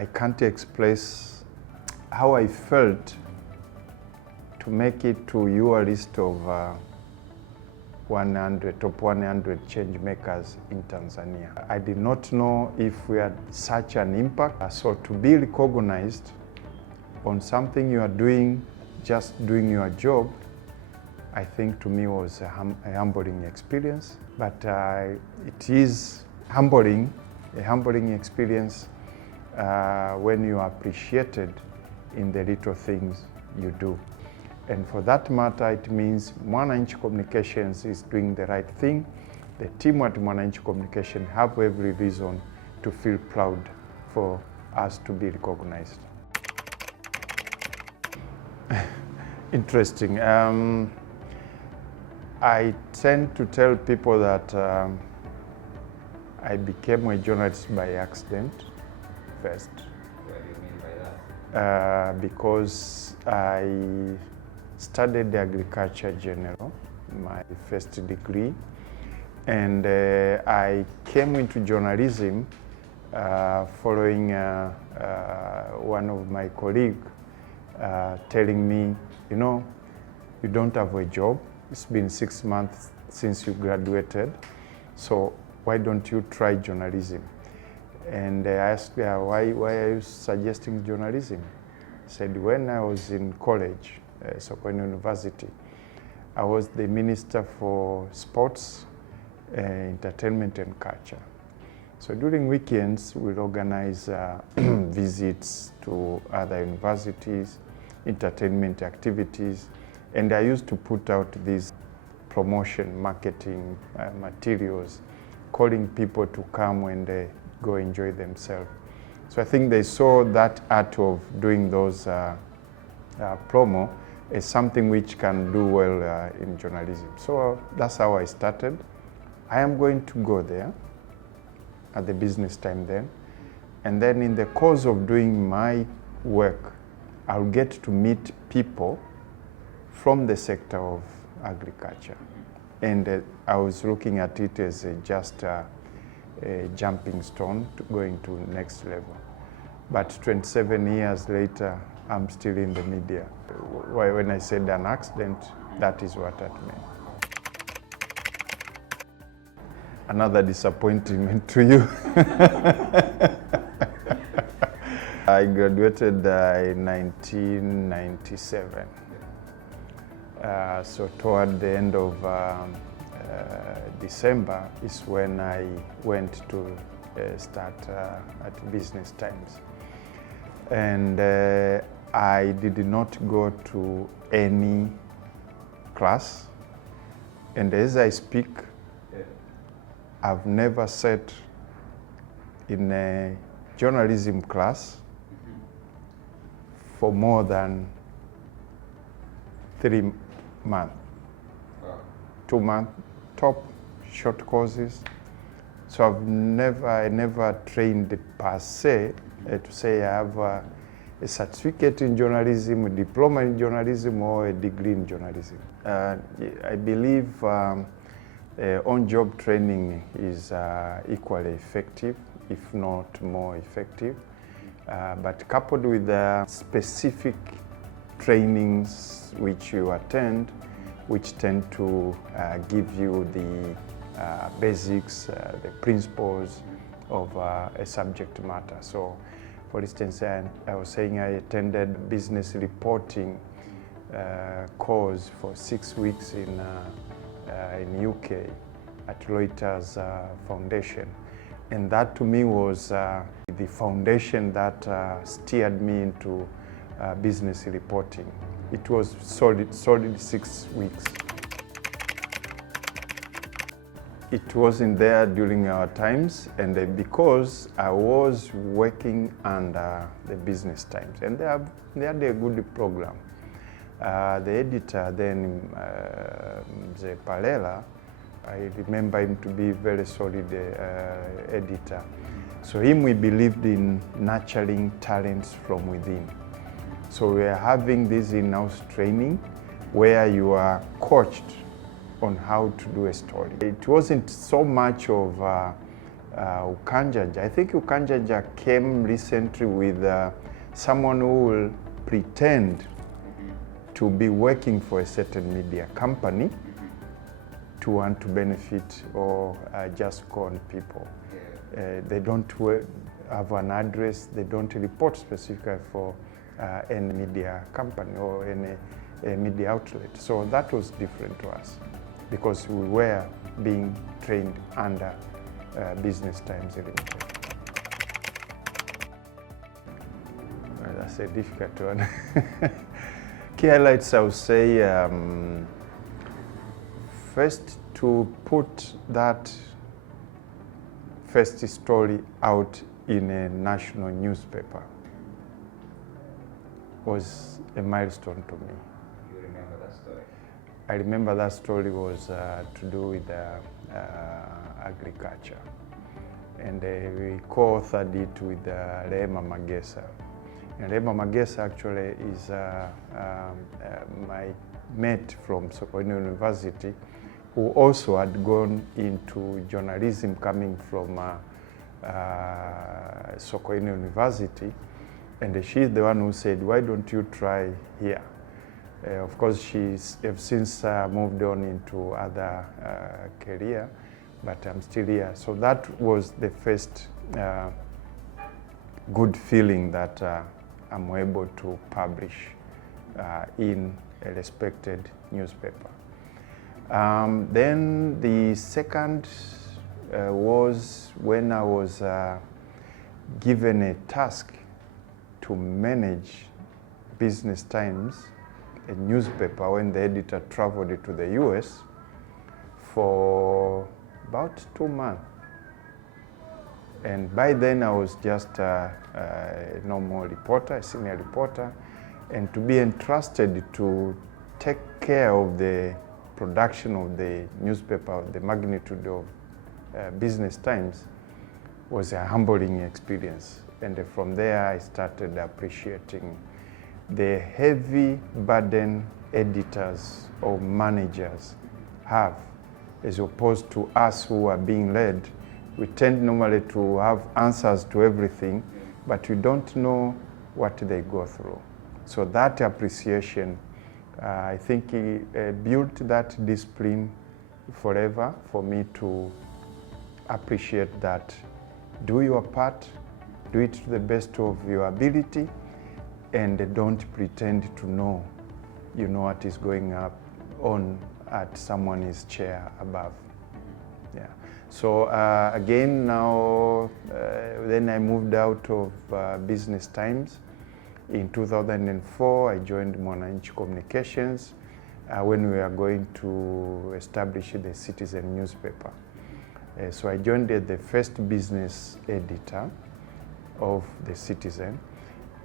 I can't express how I felt to make it to your list of 100, top 100 change makers in Tanzania. I did not know if we had such an impact. So to be recognized on something you are doing, just doing your job, I think to me was a humbling experience. But it is a humbling experience when you are appreciated in the little things you do. And for that matter, it means Mwananchi Communications is doing the right thing. The team at Mwananchi Communications have every reason to feel proud for us to be recognized. Interesting. I tend to tell people that I became a journalist by accident first. What do you mean by that? Because I studied agriculture general, my first degree, and I came into journalism following one of my colleagues telling me, you know, you don't have a job. It's been 6 months since you graduated, so why don't you try journalism? And I asked her, why are you suggesting journalism? She said, when I was in college, Sokoine University, I was the Minister for Sports, Entertainment and Culture. So during weekends, we'll organize visits to other universities, entertainment activities, and I used to put out these promotion, marketing materials, calling people to come and go enjoy themselves. So I think they saw that art of doing those promo as something which can do well in journalism. So that's how I started. I am going to go there at the business time then. And then in the course of doing my work, I'll get to meet people from the sector of agriculture. And I was looking at it as just a jumping stone to going to next level. But 27 years later, I'm still in the media. When I said an accident, that is what that meant. Another disappointment to you. I graduated in 1997. So toward the end of December is when I went to start at Business Times. And I did not go to any class. And as I speak, I've never sat in a journalism class for more than 3 months. 2 months, top short courses. So I never trained per se to say I have a certificate in journalism, a diploma in journalism, or a degree in journalism. I believe on-job training is equally effective, if not more effective. But coupled with the specific trainings which you attend, which tend to give you the basics, the principles of a subject matter. So, for instance, I was saying I attended business reporting course for 6 weeks in UK at Reuters Foundation. And that to me was the foundation that steered me into business reporting. It was solid 6 weeks. It wasn't there during our times, and because I was working under the Business Times, and they had a good program. The editor then, Palela, I remember him to be a very solid editor. So we believed in nurturing talents from within. So we are having this in-house training where you are coached on how to do a story. It wasn't so much of Ukanjaja. I think Ukanjaja came recently with someone who will pretend to be working for a certain media company to want to benefit or just con people. They don't have an address, they don't report specifically for any media company or any media outlet. So that was different to us because we were being trained under Business Times Limited. That's a difficult one. Key highlights, I would say, first, to put that first story out in a national newspaper was a milestone to me. You remember that story? I remember that story was to do with agriculture. And we co-authored it with Rehema Magesa. And Rehema Magesa actually is my mate from Sokoine University, who also had gone into journalism coming from Sokoine University. And she's the one who said, why don't you try here? Of course, she's since moved on into other career, but I'm still here. So that was the first good feeling that I'm able to publish in a respected newspaper. Then the second was when I was given a task to manage Business Times, a newspaper, when the editor traveled to the US for about 2 months. And by then I was just a normal reporter, a senior reporter, and to be entrusted to take care of the production of the newspaper, the magnitude of Business Times, was a humbling experience. And from there I started appreciating the heavy burden editors or managers have, as opposed to us who are being led. We tend normally to have answers to everything, but we don't know what they go through. So that appreciation, I think it built that discipline forever for me to appreciate that. Do your part, do it to the best of your ability, and don't pretend to know, you know, what is going on at someone's chair above. Yeah. So again, now, then I moved out of Business Times. In 2004, I joined Mwananchi Communications when we were going to establish the Citizen newspaper. So I joined as the first business editor of the Citizen.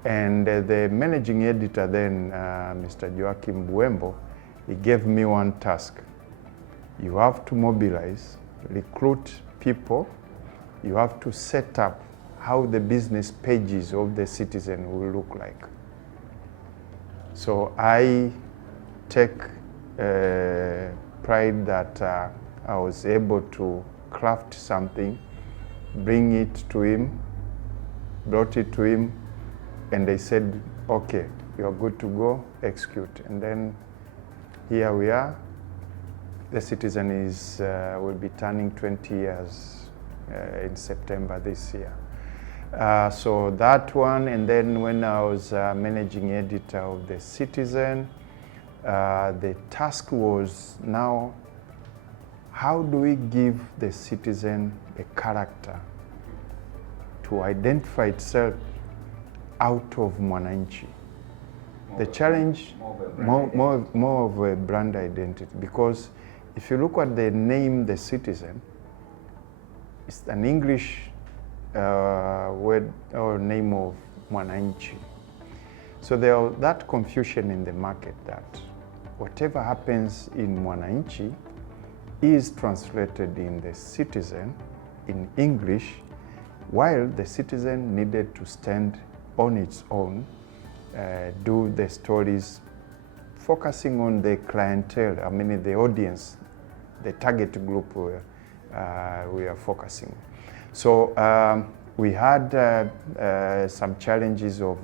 And the managing editor then, Mr. Joachim Buembo, he gave me one task. You have to mobilize, recruit people, you have to set up how the business pages of the Citizen will look like. So I take pride that I was able to craft something, bring it to him, brought it to him, and they said, okay, you're good to go, execute. And then here we are. The Citizen is will be turning 20 years in September this year. So that one, and then when I was managing editor of the Citizen, the task was now, how do we give the Citizen a character to identify itself out of Mwananchi? The challenge, more of a brand identity, because if you look at the name, the Citizen, it's an English word or name of Mwananchi. So there was that confusion in the market that whatever happens in Mwananchi is translated in the Citizen in English, while the Citizen needed to stand on its own, do the stories focusing on the clientele, I mean the audience, the target group we are focusing. So we had some challenges of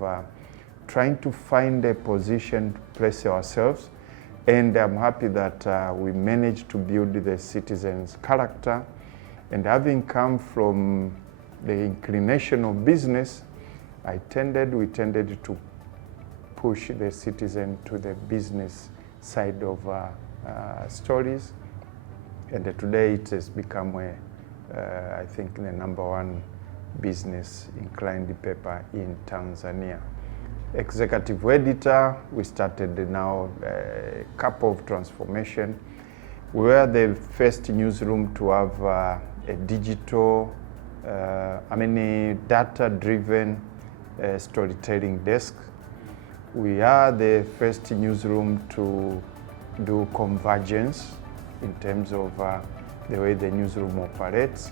trying to find a position to place ourselves, and I'm happy that we managed to build the citizens' character. And having come from the inclination of business, we tended to push the citizen to the business side of stories. And today it has become, I think, the #1 business inclined paper in Tanzania. Executive editor, we started now a couple of transformation. We were the first newsroom to have a digital, data-driven storytelling desk. We are the first newsroom to do convergence in terms of the way the newsroom operates.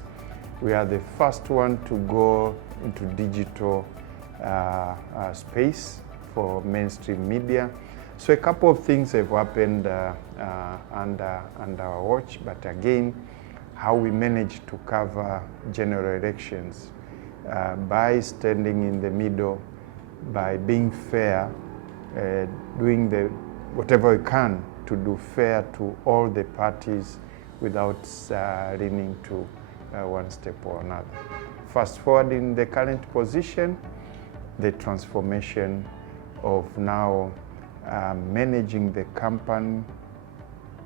We are the first one to go into digital space for mainstream media. So a couple of things have happened under our watch, but again, how we managed to cover general elections by standing in the middle, by being fair, doing whatever we can to do fair to all the parties without leaning to one step or another. Fast forward in the current position, the transformation of now managing the company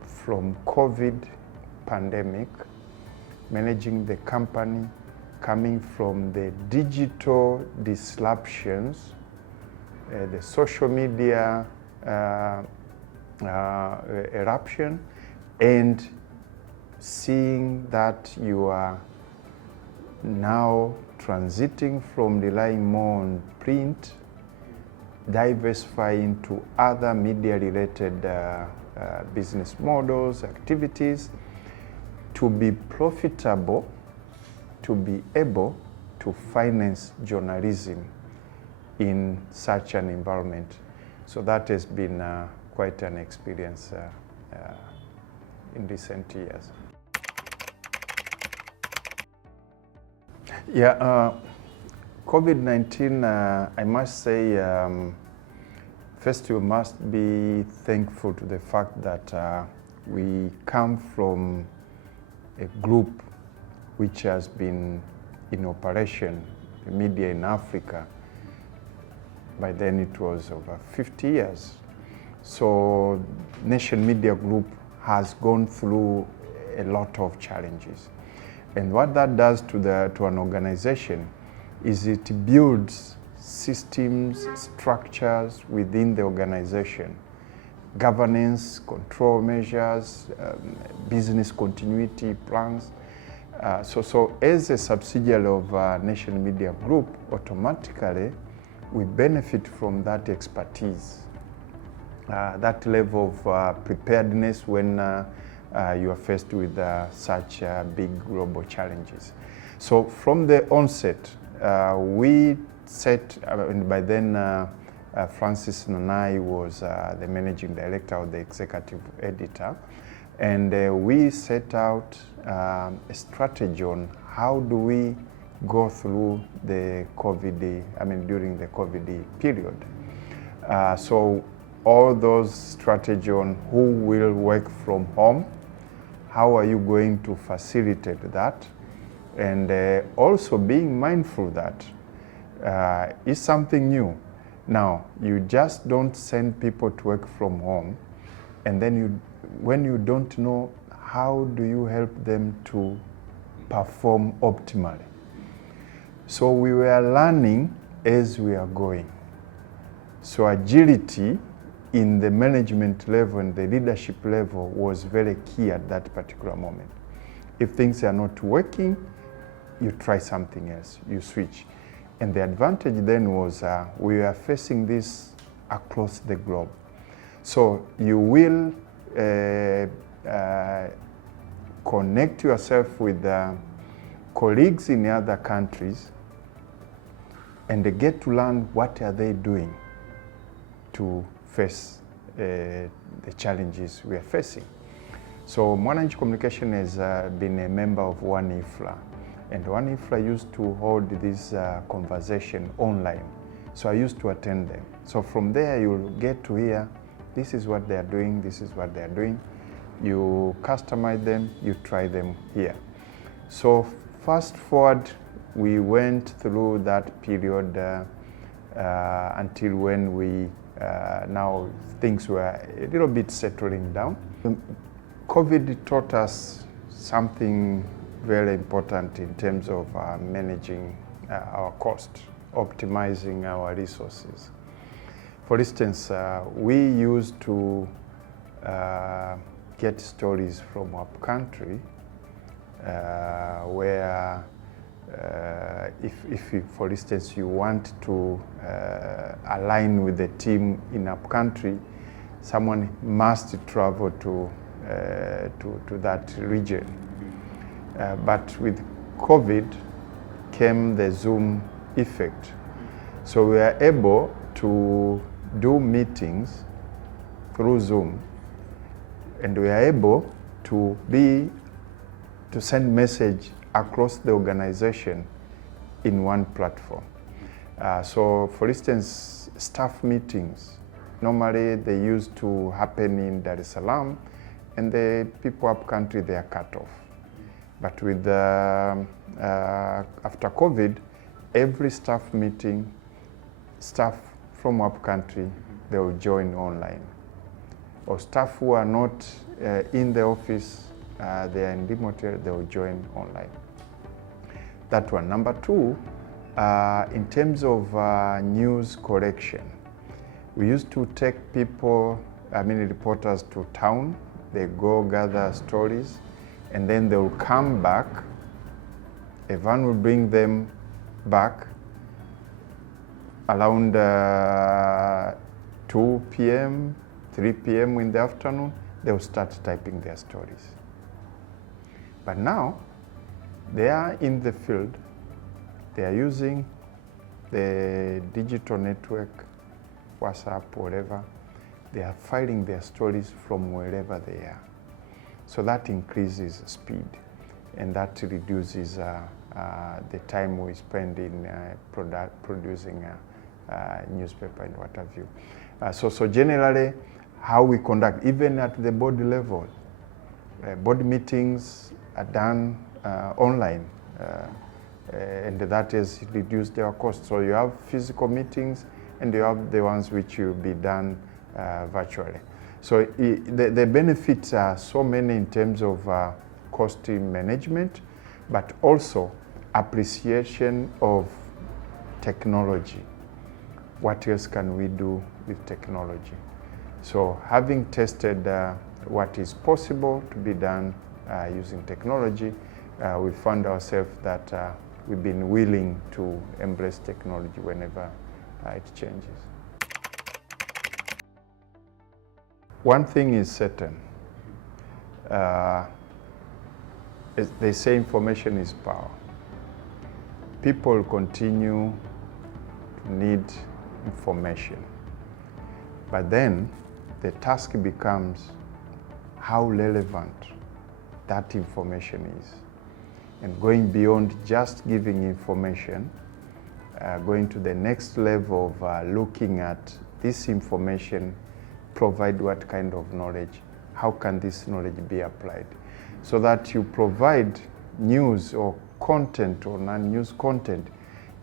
from COVID pandemic, managing the company coming from the digital disruptions, the social media eruption, and seeing that you are now transiting from relying more on print, diversifying to other media-related business models, activities, to be profitable, to be able to finance journalism in such an environment. So that has been quite an experience in recent years. Yeah, COVID-19, I must say, first you must be thankful to the fact that we come from a group which has been in operation, the media in Africa. By then it was over 50 years. So Nation Media Group has gone through a lot of challenges. And what that does to an organization is it builds systems, structures within the organization, governance, control measures, business continuity plans. So as a subsidiary of Nation Media Group, automatically we benefit from that expertise, that level of preparedness when you are faced with such big global challenges. So from the onset, we set, and by then Francis Nanai was the managing director or the executive editor, and we set out a strategy on how do we go through the during the COVID period. So all those strategy on who will work from home, how are you going to facilitate that, and also being mindful that is something new. Now, you just don't send people to work from home, and then when you don't know, how do you help them to perform optimally? So we were learning as we are going. So agility in the management level and the leadership level was very key at that particular moment. If things are not working, you try something else, you switch. And the advantage then was we were facing this across the globe. So you will connect yourself with colleagues in other countries and they get to learn what are they doing to face the challenges we are facing. So Mwananchi Communications has been a member of One IFLA, And one infra used to hold this conversation online. So I used to attend them. So from there you'll get to hear, this is what they are doing, this is what they are doing. You customize them, you try them here. So fast forward, we went through that period until when we, now things were a little bit settling down. COVID taught us something very important in terms of managing our cost, optimizing our resources. For instance, we used to get stories from up country where if for instance you want to align with the team in up country, someone must travel to that region. But with COVID came the Zoom effect. So we are able to do meetings through Zoom, and we are able to send message across the organization in one platform. So for instance, staff meetings, normally they used to happen in Dar es Salaam, and the people up country, they are cut off. But with after COVID, every staff meeting, staff from up country, they will join online. Or staff who are not in the office, they are in remote area, they will join online. That one. Number two, in terms of news collection, we used to take people, reporters to town. They go gather stories, and then they will come back. A van will bring them back around 2 p.m., 3 p.m. in the afternoon. They will start typing their stories. But now, they are in the field. They are using the digital network, WhatsApp, whatever. They are filing their stories from wherever they are. So that increases speed, and that reduces the time we spend in producing a newspaper and what have you. So generally, how we conduct, even at the board level, board meetings are done online, and that has reduced their cost. So you have physical meetings, and you have the ones which will be done virtually. So the benefits are so many in terms of cost management, but also appreciation of technology. What else can we do with technology? So having tested what is possible to be done using technology, we found ourselves that we've been willing to embrace technology whenever it changes. One thing is certain. They say information is power. People continue to need information. But then the task becomes how relevant that information is. And going beyond just giving information, going to the next level of looking at this information provide what kind of knowledge, how can this knowledge be applied, so that you provide news or content or non-news content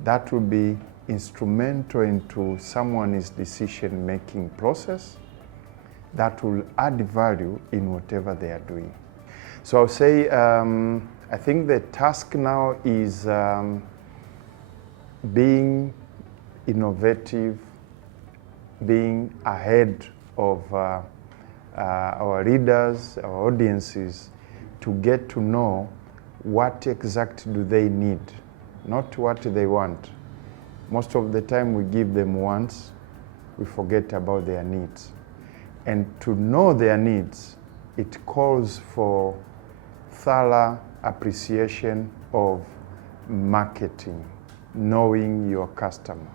that will be instrumental into someone's decision-making process, that will add value in whatever they are doing. So I'll say, I think the task now is being innovative, being ahead of our readers, our audiences, to get to know what exactly do they need, not what they want. Most of the time we give them wants, we forget about their needs. And to know their needs, it calls for thorough appreciation of marketing, knowing your customer,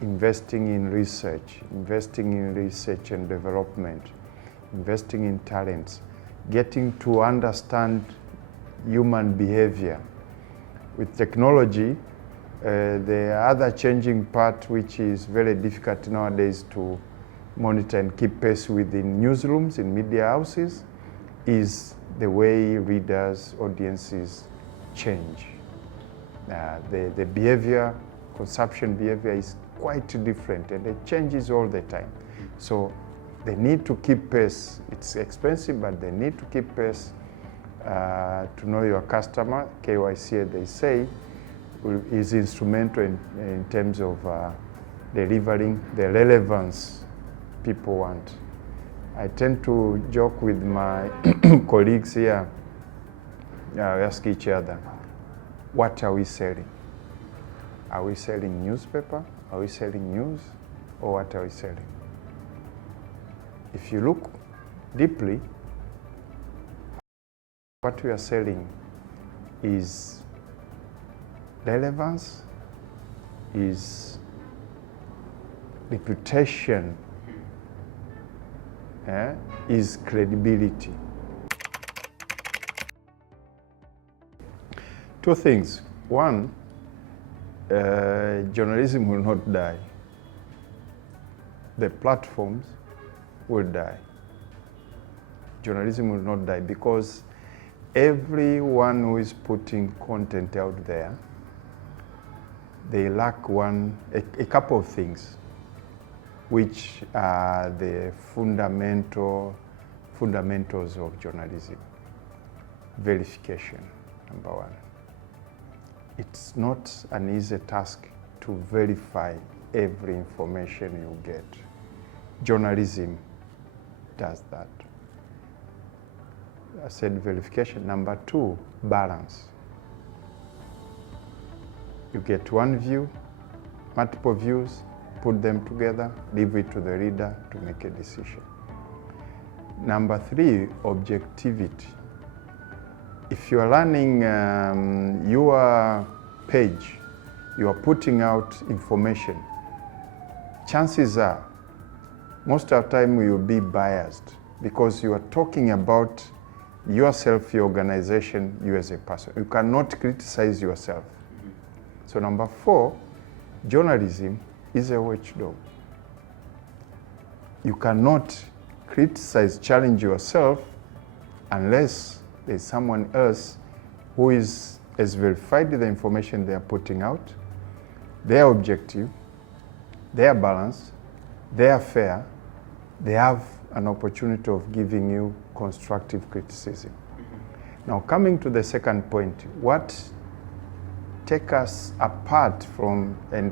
investing in research and development, investing in talents, getting to understand human behavior, with technology, the other changing part, which is very difficult nowadays to monitor and keep pace within newsrooms, in media houses, is the way readers, audiences change. The behavior, consumption behavior is quite different, and it changes all the time. So they need to keep pace. It's expensive, but they need to keep pace to know your customer. KYC, they say, is instrumental in terms of delivering the relevance people want. I tend to joke with my colleagues here. We ask each other, what are we selling? Are we selling newspaper? Are we selling news? Or what are we selling? If you look deeply, what we are selling is relevance, is reputation, is credibility. Two things. One, journalism will not die. The platforms will die. Journalism will not die because everyone who is putting content out there, they lack a couple of things, which are the fundamentals of journalism. Verification, number one. It's not an easy task to verify every information you get. Journalism does that. I said verification. Number two, balance. You get one view, multiple views, put them together, leave it to the reader to make a decision. Number three, objectivity. If you are running your page, you are putting out information, chances are, most of the time you will be biased because you are talking about yourself, your organization, you as a person. You cannot criticize yourself. So number four, journalism is a watchdog. You cannot criticize, challenge yourself unless there's someone else who has verified the information they are putting out, they are objective, they are balanced, they are fair, they have an opportunity of giving you constructive criticism. Now, coming to the second point, what takes us apart from and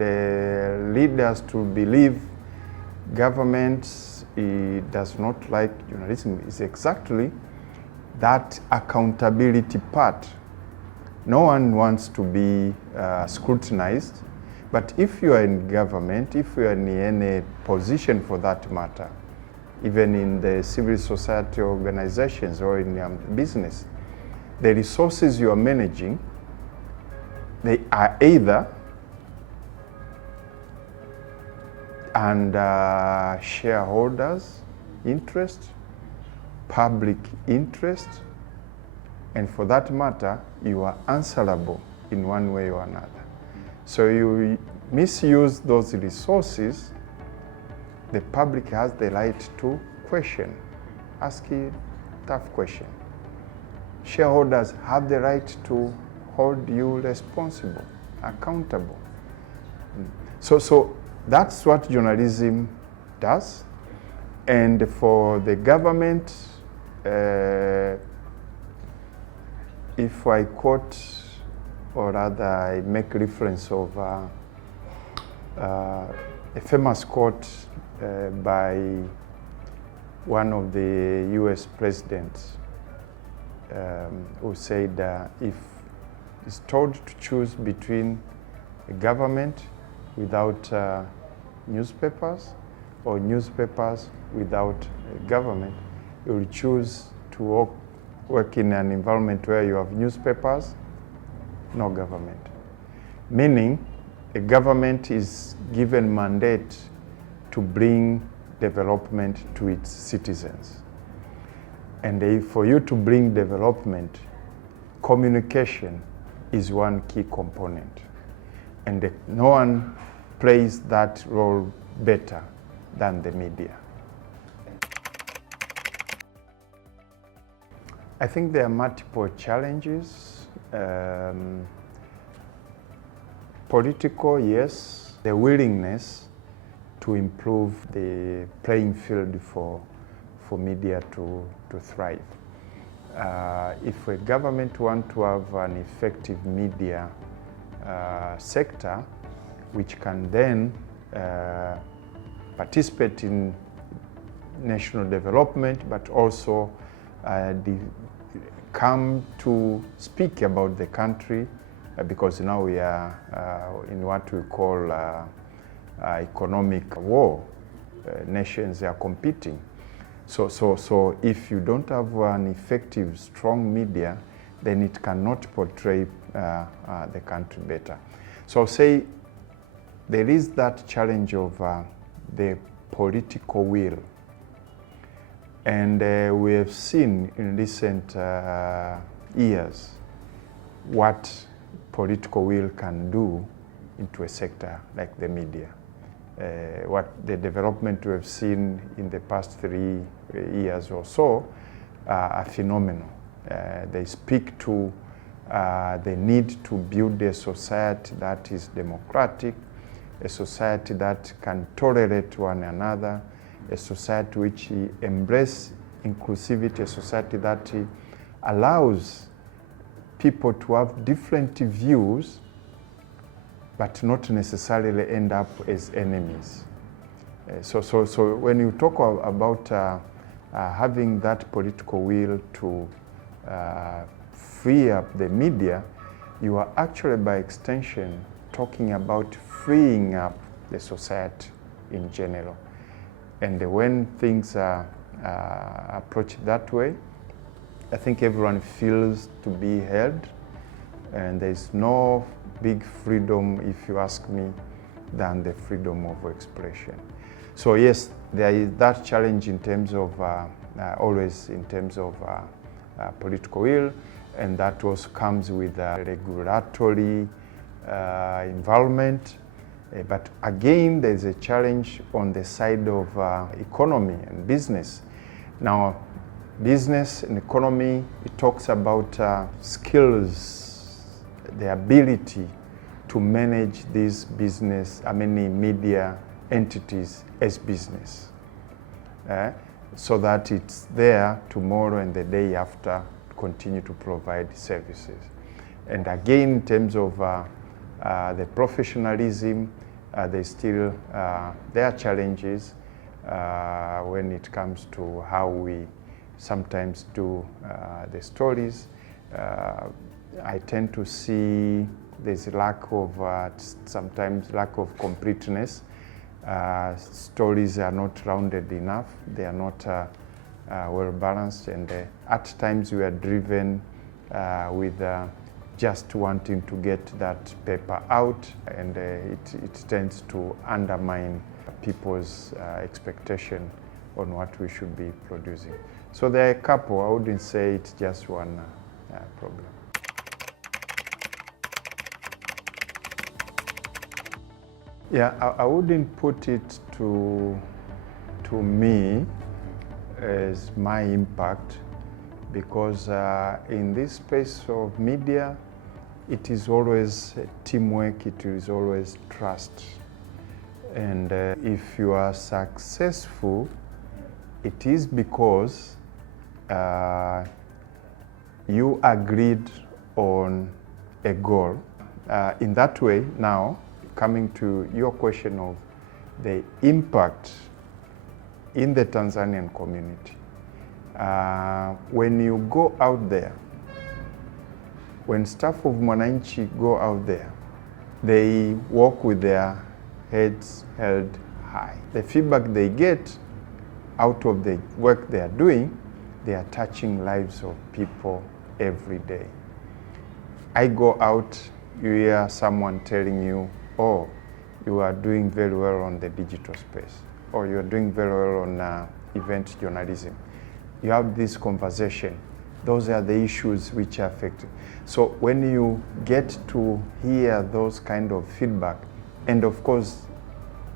lead us to believe government does not like journalism is exactly that accountability part. No one wants to be scrutinized, but if you are in government, if you are in any position for that matter, even in the civil society organizations or in business, the resources you are managing, they are either under shareholders' interest, public interest, and for that matter, you are answerable in one way or another. So you misuse those resources, the public has the right to question, ask you tough question. Shareholders have the right to hold you responsible, accountable. So that's what journalism does. And for the government, if I quote, or rather I make reference of a famous quote by one of the US presidents who said if is told to choose between a government without newspapers or newspapers without a government, you will choose to work in an environment where you have newspapers, no government. Meaning, a government is given mandate to bring development to its citizens. And for you to bring development, communication, is one key component. And no one plays that role better than the media. I think there are multiple challenges. Political, yes. The willingness to improve the playing field for media to thrive. If a government wants to have an effective media sector, which can then participate in national development, but also come to speak about the country, because now we are in what we call economic war. Nations are competing. So if you don't have an effective, strong media, then it cannot portray the country better. So I'll say there is that challenge of the political will. And we have seen in recent years what political will can do into a sector like the media. What the development we have seen in the past 3 years or so are phenomenal. They speak to the need to build a society that is democratic, a society that can tolerate one another, a society which embraces inclusivity, a society that allows people to have different views but not necessarily end up as enemies. So when you talk about having that political will to free up the media, you are actually by extension talking about freeing up the society in general. And when things are approached that way, I think everyone feels to be heard, and there's no big freedom, if you ask me, than the freedom of expression. So yes, there is that challenge in terms of, always in terms of political will, and that also comes with regulatory involvement. But again, there's a challenge on the side of economy and business. Now, business and economy, it talks about skills, the ability to manage these business, media entities as business, so that it's there tomorrow and the day after to continue to provide services. And again, in terms of the professionalism, there are challenges when it comes to how we sometimes do the stories. I tend to see there's sometimes lack of completeness. Stories are not rounded enough. They are not well balanced, and at times we are driven with just wanting to get that paper out, and it tends to undermine people's expectation on what we should be producing. So there are a couple. I wouldn't say it's just one problem. Yeah, I wouldn't put it to me as my impact, because in this space of media, it is always teamwork, it is always trust. And if you are successful, it is because you agreed on a goal. In that way, now, coming to your question of the impact in the Tanzanian community, when you go out there, when staff of Mwananchi go out there, they walk with their heads held high. The feedback they get out of the work they are doing, they are touching lives of people every day. I go out, you hear someone telling you, oh, you are doing very well on the digital space, or you are doing very well on event journalism. You have this conversation, Those are the issues which affect. So when you get to hear those kind of feedback, and of course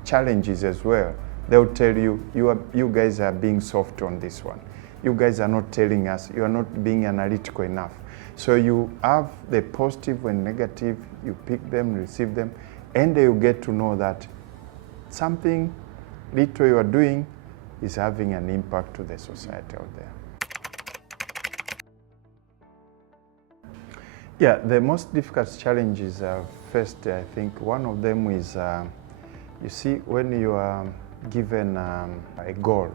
challenges as well, they'll tell you, you guys are being soft on this one. You guys are not telling us, you are not being analytical enough. So you have the positive and negative, you pick them, receive them, and you get to know that something little you are doing is having an impact to the society out there. Yeah, the most difficult challenges first, I think one of them is, you see, when you are given a goal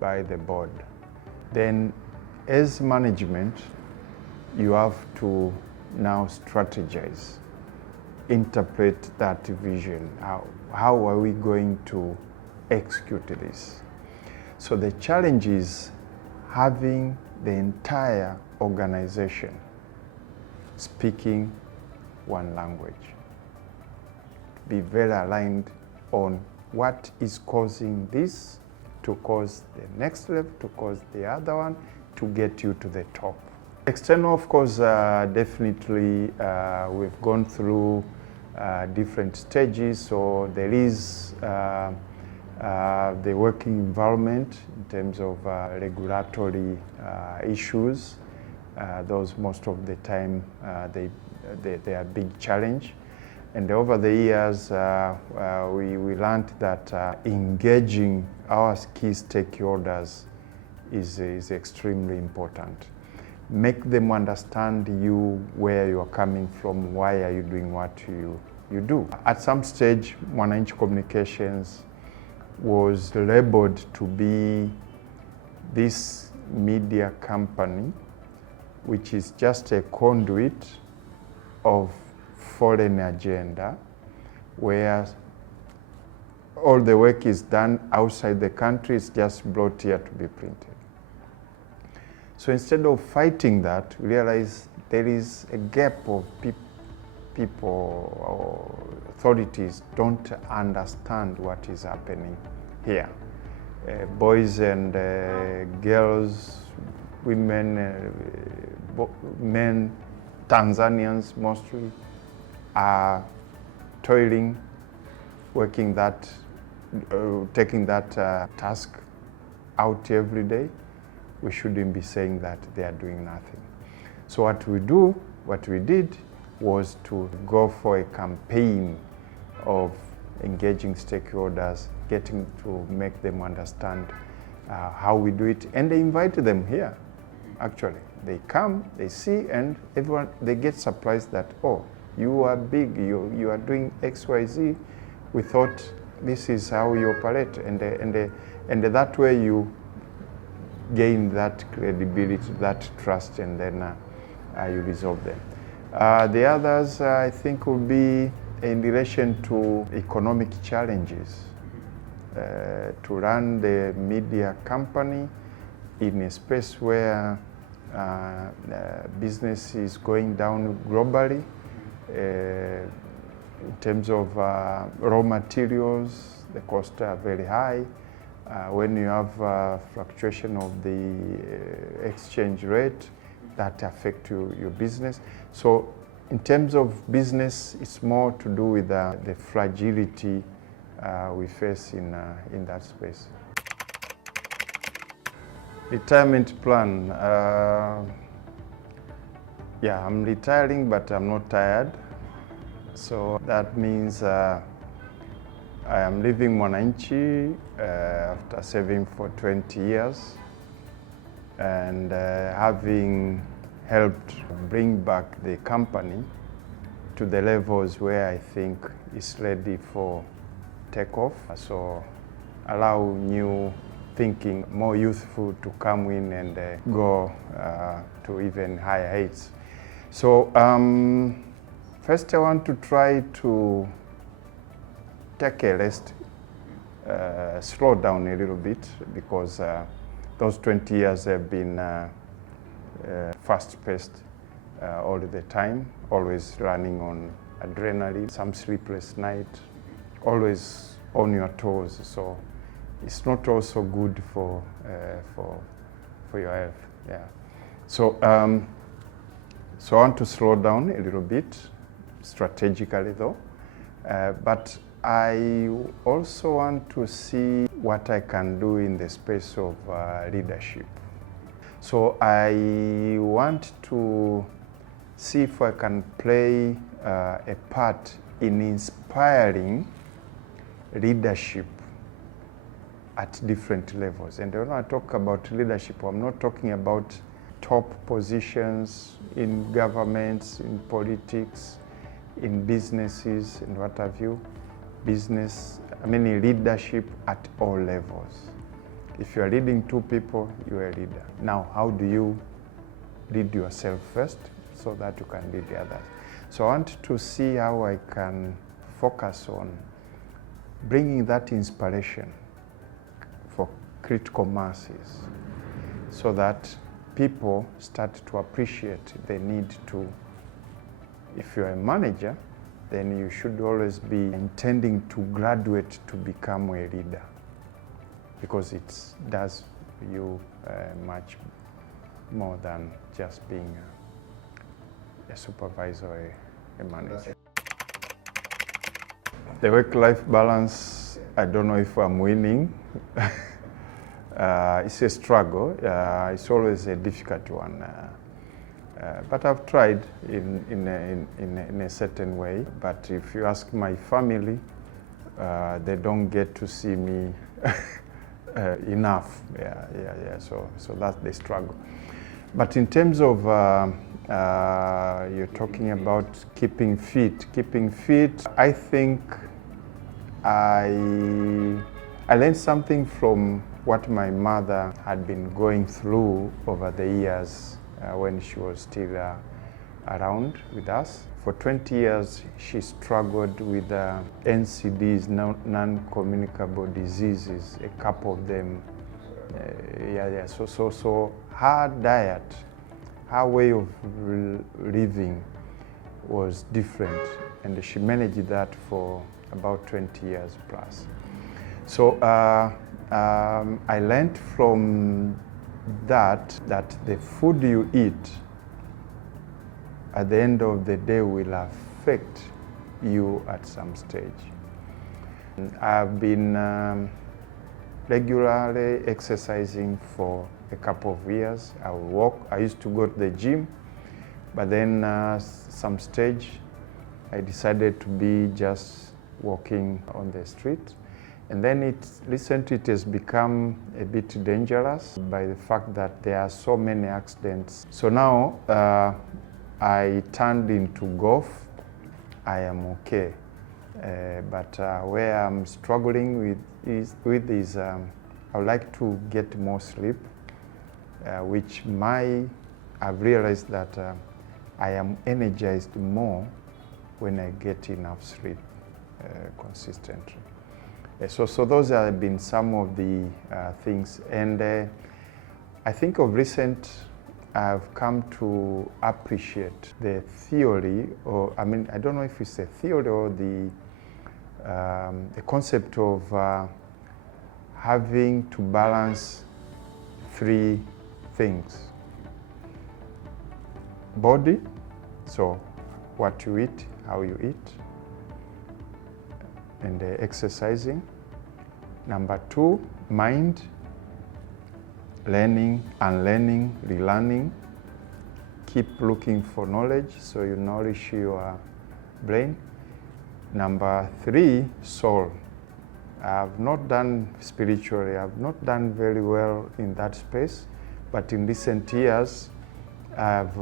by the board, then as management, you have to now strategize, interpret that vision. How are we going to execute this? So the challenge is having the entire organization speaking one language, be very aligned on what is causing this to cause the next level, to cause the other one, to get you to the top. External, of course, definitely we've gone through different stages, so there is the working environment in terms of regulatory issues. Those most of the time they are a big challenge, and over the years we learned that engaging our key stakeholders is extremely important. Make them understand you, where you are coming from, why are you doing what you do. At some stage, Mwananchi Communications was labeled to be this media company which is just a conduit of foreign agenda, where all the work is done outside the country, it's just brought here to be printed. So instead of fighting that, we realize there is a gap of people or authorities don't understand what is happening here. Boys and girls, women, men, Tanzanians mostly, are toiling, working that, taking that task out every day. We shouldn't be saying that they are doing nothing. So what we did was to go for a campaign of engaging stakeholders, getting to make them understand how we do it, and they invited them here. Actually, they come, they see, and everyone, they get surprised that, oh, you are big, you are doing X, Y, Z. We thought this is how you operate, and that way you gain that credibility, that trust, and then you resolve them. The others, I think, will be in relation to economic challenges. To run the media company in a space where business is going down globally, in terms of raw materials, the costs are very high. When you have fluctuation of the exchange rate, that affects your business. So in terms of business, it's more to do with the fragility we face in that space. Retirement plan. Yeah, I'm retiring, but I'm not tired. So that means I am leaving Mwananchi after serving for 20 years and having helped bring back the company to the levels where I think it's ready for takeoff. So allow new thinking, more youthful, to come in and go to even higher heights. So first I want to try to take a rest, slow down a little bit, because those 20 years have been fast-paced all the time, always running on adrenaline, some sleepless night, always on your toes. So it's not also good for your health. Yeah. So I want to slow down a little bit, strategically though, but I also want to see what I can do in the space of leadership. So I want to see if I can play a part in inspiring leadership at different levels. And when I talk about leadership, I'm not talking about top positions in governments, in politics, in businesses, and what have you. Leadership at all levels. If you are leading two people, you are a leader. Now, how do you lead yourself first so that you can lead the others? So I want to see how I can focus on bringing that inspiration for critical masses so that people start to appreciate the need to, if you're a manager, then you should always be intending to graduate to become a leader, because it does you much more than just being a supervisor or a manager. The work-life balance, I don't know if I'm winning. It's a struggle. It's always a difficult one. But I've tried in a certain way. But if you ask my family, they don't get to see me enough. So that's the struggle. But in terms of you're talking about keeping fit. I think I learned something from what my mother had been going through over the years when she was still around with us. For 20 years, she struggled with NCDs, non-communicable diseases, a couple of them. So her diet, her way of living was different, and she managed that for about 20 years plus. So I learned from that the food you eat at the end of the day will affect you at some stage. I've been regularly exercising for a couple of years. I would walk. I used to go to the gym, but then some stage I decided to be just walking on the street. And then recently it has become a bit dangerous by the fact that there are so many accidents. So now I turned into golf. I am okay. But where I'm struggling with is I would like to get more sleep, which I've realized that I am energized more when I get enough sleep consistently. So those have been some of the things. And I think of recent, I've come to appreciate the theory, or I don't know if it's a theory or the concept of having to balance three things. Body, so what you eat, how you eat, and exercising. Number two, mind, learning, unlearning, relearning. Keep looking for knowledge so you nourish your brain. Number three, soul. I've not done spiritually, I've not done very well in that space, but in recent years, I've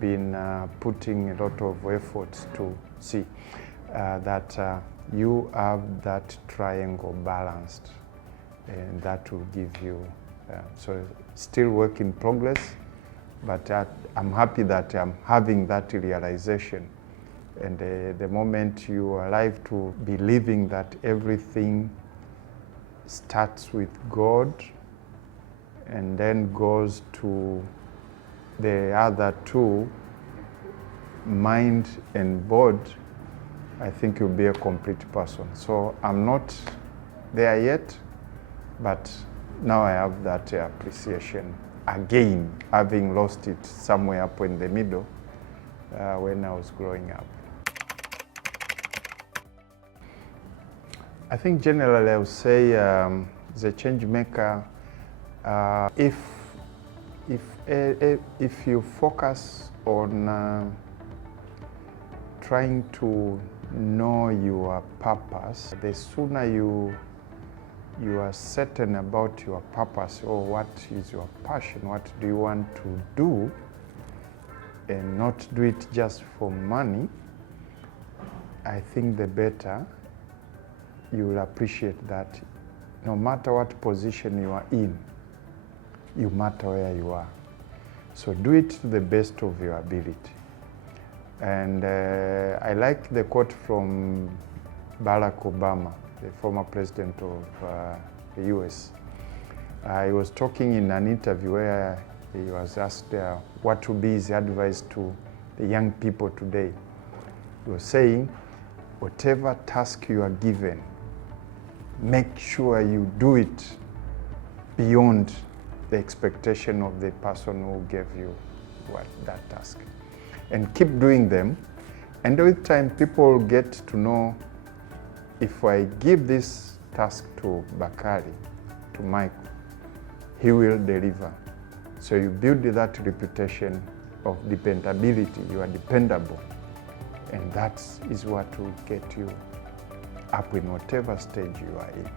been putting a lot of efforts to see that you have that triangle balanced, and that will give you, so still work in progress, but I'm happy that I'm having that realization. And the moment you are alive to believing that everything starts with God and then goes to the other two, mind and body, I think you'll be a complete person. So I'm not there yet, but now I have that appreciation. again, having lost it somewhere up in the middle when I was growing up. I think generally I would say the change maker, if you focus on trying to know your purpose, the sooner you are certain about your purpose or what is your passion, what do you want to do, and not do it just for money, I think the better you will appreciate that no matter what position you are in, you matter where you are. So do it to the best of your ability. And I like the quote from Barack Obama, the former president of the US. He was talking in an interview where he was asked what would be his advice to the young people today. He was saying, whatever task you are given, make sure you do it beyond the expectation of the person who gave you that task. And keep doing them. And with time, people get to know, if I give this task to Bakari, to Mike, he will deliver. So you build that reputation of dependability. You are dependable. And that is what will get you up in whatever stage you are in.